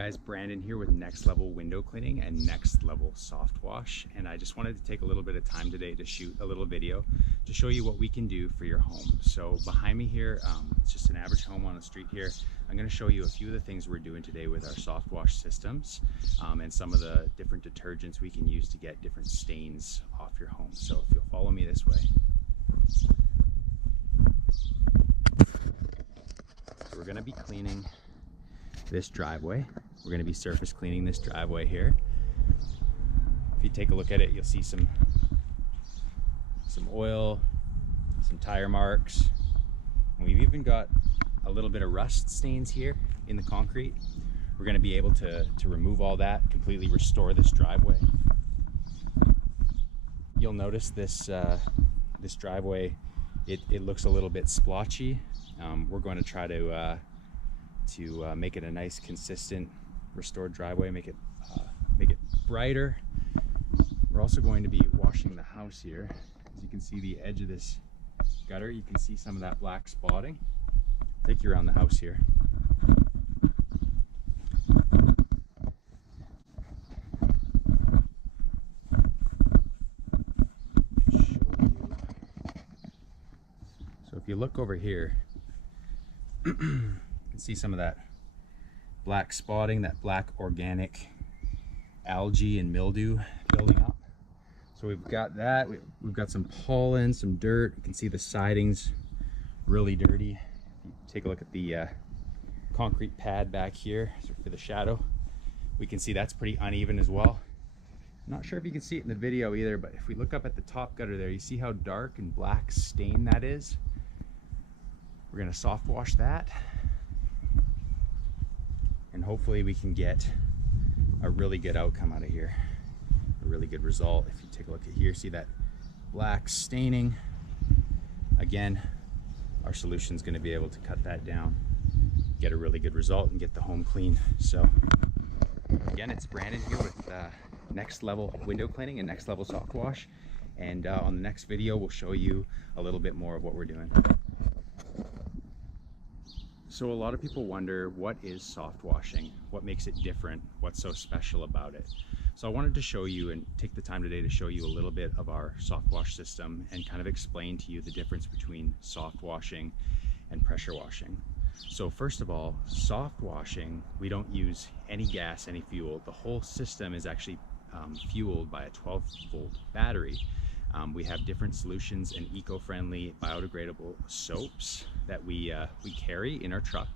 guys, Brandon here with Next Level Window Cleaning and Next Level Softwash, and I just wanted to take a little bit of time today to shoot a little video to show you what we can do for your home. So behind me here, it's just an average home on the street here. I'm going to show you a few of the things we're doing today with our Softwash systems and some of the different detergents we can use to get different stains off your home. So if you'll follow me this way. So we're going to be cleaning this driveway. We're going to be surface cleaning this driveway here. If you take a look at it, you'll see some oil, some tire marks, and we've even got a little bit of rust stains here in the concrete. We're going to be able to remove all that, completely restore this driveway. You'll notice this this driveway, it looks a little bit splotchy. We're going to try to make it a nice, consistent, restored driveway, make it brighter. We're also going to be washing the house here. As you can see the edge of this gutter, you can see some of that black spotting. I'll take you around the house here. So if you look over here, you can see some of that black spotting, that black organic algae and mildew building up. So we've got that. We've got some pollen, some dirt. You can see the siding's really dirty. Take a look at the concrete pad back here for the shadow. We can see that's pretty uneven as well. I'm not sure if you can see it in the video either, but if we look up at the top gutter there, you see how dark and black stain that is? We're going to soft wash that, and hopefully we can get a really good outcome out of here, a really good result. If you take a look at here, see that black staining? Again, our solution is going to be able to cut that down, get a really good result, and get the home clean. So again, it's Brandon here with Next Level Window Cleaning and Next Level Softwash, and on the next video we'll show you a little bit more of what we're doing. So a lot of people wonder, what is soft washing? What makes it different? What's so special about it? So I wanted to show you and take the time today to show you a little bit of our soft wash system and kind of explain to you the difference between soft washing and pressure washing. So first of all, soft washing, we don't use any gas, any fuel. The whole system is actually fueled by a 12-volt battery. We have different solutions and eco-friendly biodegradable soaps that we carry in our truck,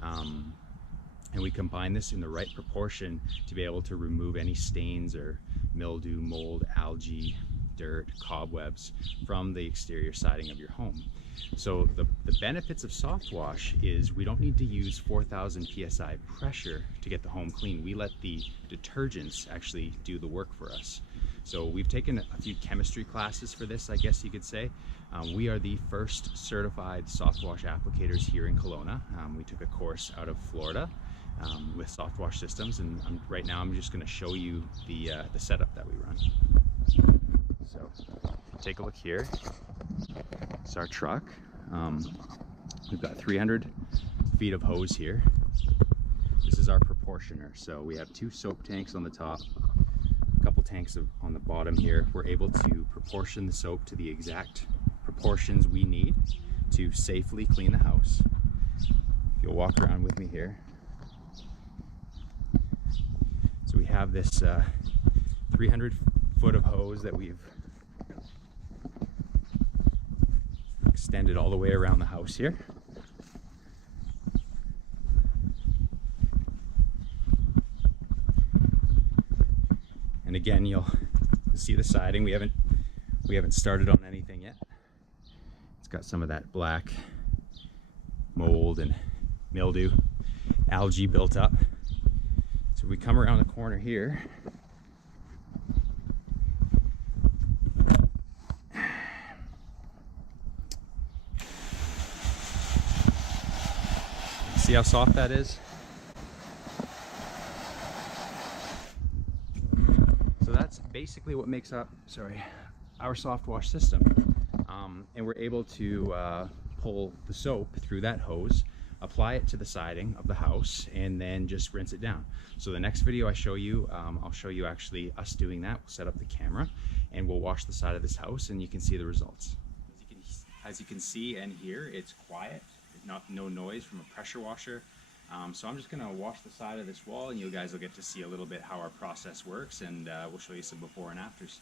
and we combine this in the right proportion to be able to remove any stains or mildew, mold, algae, dirt, cobwebs from the exterior siding of your home. So the benefits of soft wash is we don't need to use 4,000 psi pressure to get the home clean. We let the detergents actually do the work for us. So we've taken a few chemistry classes for this, I guess you could say. We are the first certified soft wash applicators here in Kelowna. We took a course out of Florida with soft wash systems, and right now I'm just going to show you the setup that we run. So take a look here. It's our truck. We've got 300 feet of hose here. This is our proportioner. So we have 2 soap tanks on the top, a couple tanks on the bottom here. We're able to proportion the soap to the exact proportions we need to safely clean the house. If you'll walk around with me here. So we have this 300 foot of hose that we've extended all the way around the house here. And again, you'll see the siding. We haven't started on anything yet. It's got some of that black mold and mildew, algae built up. So we come around the corner here. See how soft that is? So that's basically what makes up, our soft wash system. And we're able to pull the soap through that hose apply it to the siding of the house, and then just rinse it down. So the next video I show you, I'll show you actually us doing that. We'll set up the camera and we'll wash the side of this house, and you can see the results. As you can see and hear, it's quiet, no noise from a pressure washer. So I'm just going to wash the side of this wall, and you guys will get to see a little bit how our process works, and we'll show you some before and afters.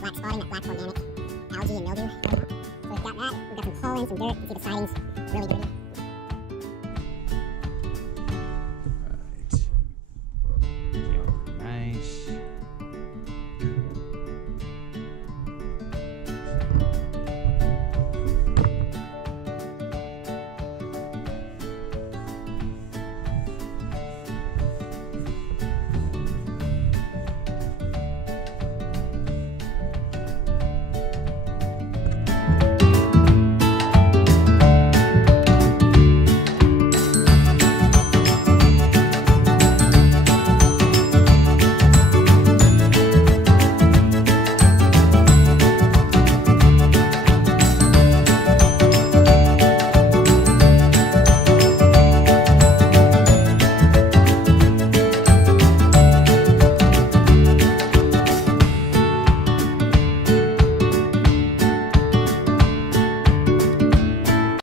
Black spotting, that black organic algae and mildew. So we've got that. We've got some pollen, some dirt. You can see the siding's really dirty.